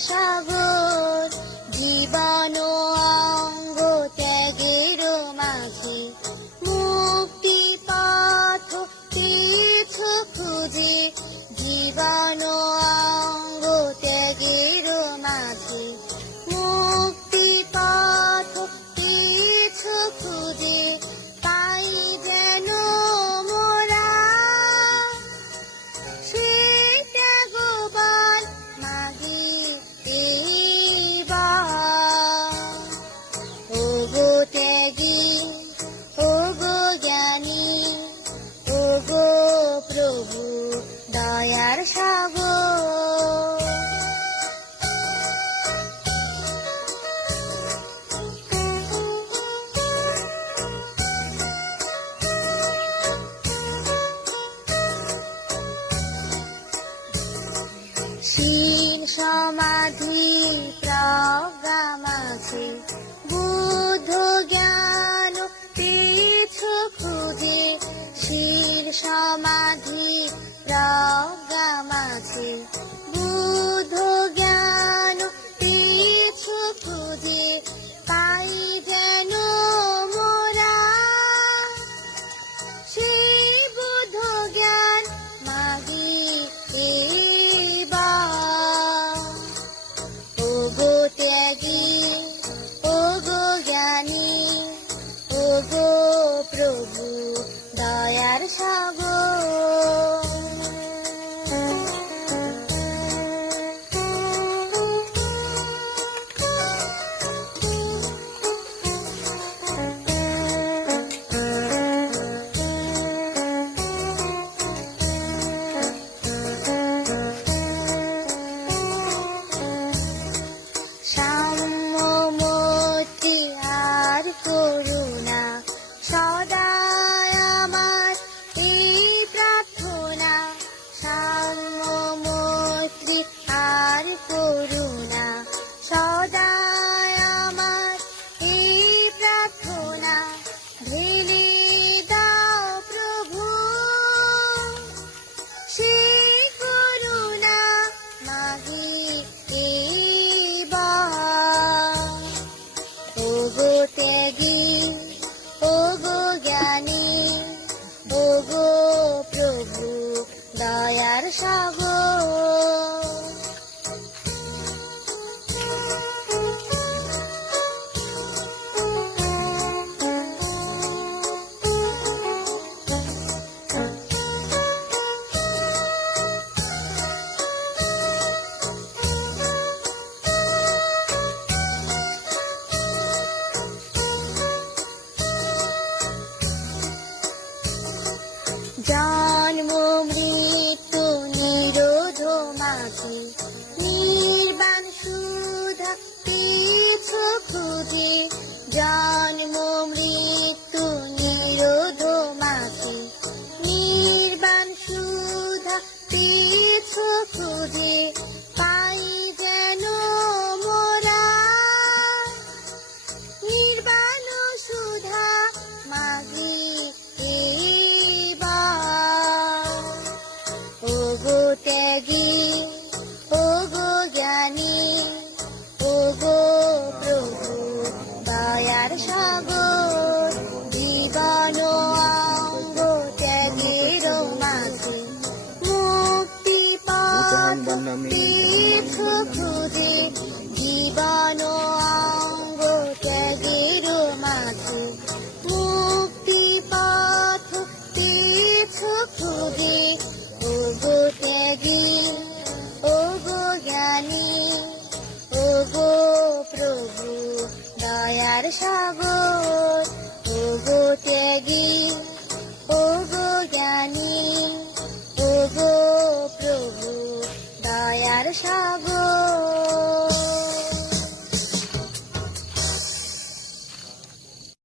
সাগর জীবন অঙ্গ ত্যাগের মাঝে মুক্তি পথ কিছু খুঁজে জীবন অঙ্গ ত্যাগের মাঝে মুক্তি পথ কিছু খুঁজে পাই যেন মোরা সে ত্যাগবান মাগি ওগো ত্যাগী ওগো জ্ঞানী ওগো প্রভু দয়ার সাগর শীল সমাধি প্রজ্ঞা মাঝে বুদ্ধ জ্ঞান পিছু খুঁজে শীল সমাধি প্রজ্ঞা মাঝে বুদ্ধ জ্ঞান পিছু খুঁজে পাই যেন মোরা সেই বুদ্ধ জ্ঞান মাগি ওগো ত্যাগী ওগো জ্ঞানী ওগো প্রভু দয়ার সাগর সাম্য মৈত্রী আর করুণা সদাই আমার এই প্রার্থনা সাম্য মৈত্রী আর করুণা সদাই আমার এই প্রার্থনা ঢেলে দাও প্রভু সেই করুণা মাগি ওগো ত্যাগী ওগো জ্ঞানী ওগো প্রভু দয়ার সাগর জন্ম মৃত্যু নিরোধ মাঝে নির্বাণ সুধা পিছু খুঁজে জন্ম মৃত্যু নিরোধ মাঝে নির্বাণ সুধা পিছু খুঁজে পাই যেন মোরা নির্বাণ সুধা মাগি ওগো ত্যাগী ওগো জ্ঞানী ওগো প্রভু দয়ার সাগর জীবন অঙ্গ ত্যাগের মাঝে মুক্তি পথ পিছু খুঁজে জীবন অঙ্গ ত্যাগের মাঝে মুক্তি পথ পিছু খুঁজে ওগো ত্যাগী ওগো জ্ঞানী ওগো প্রভু দয়ার সাগর ওগো ত্যাগী ওগো জ্ঞানী ওগো প্রভু দয়ার সাগর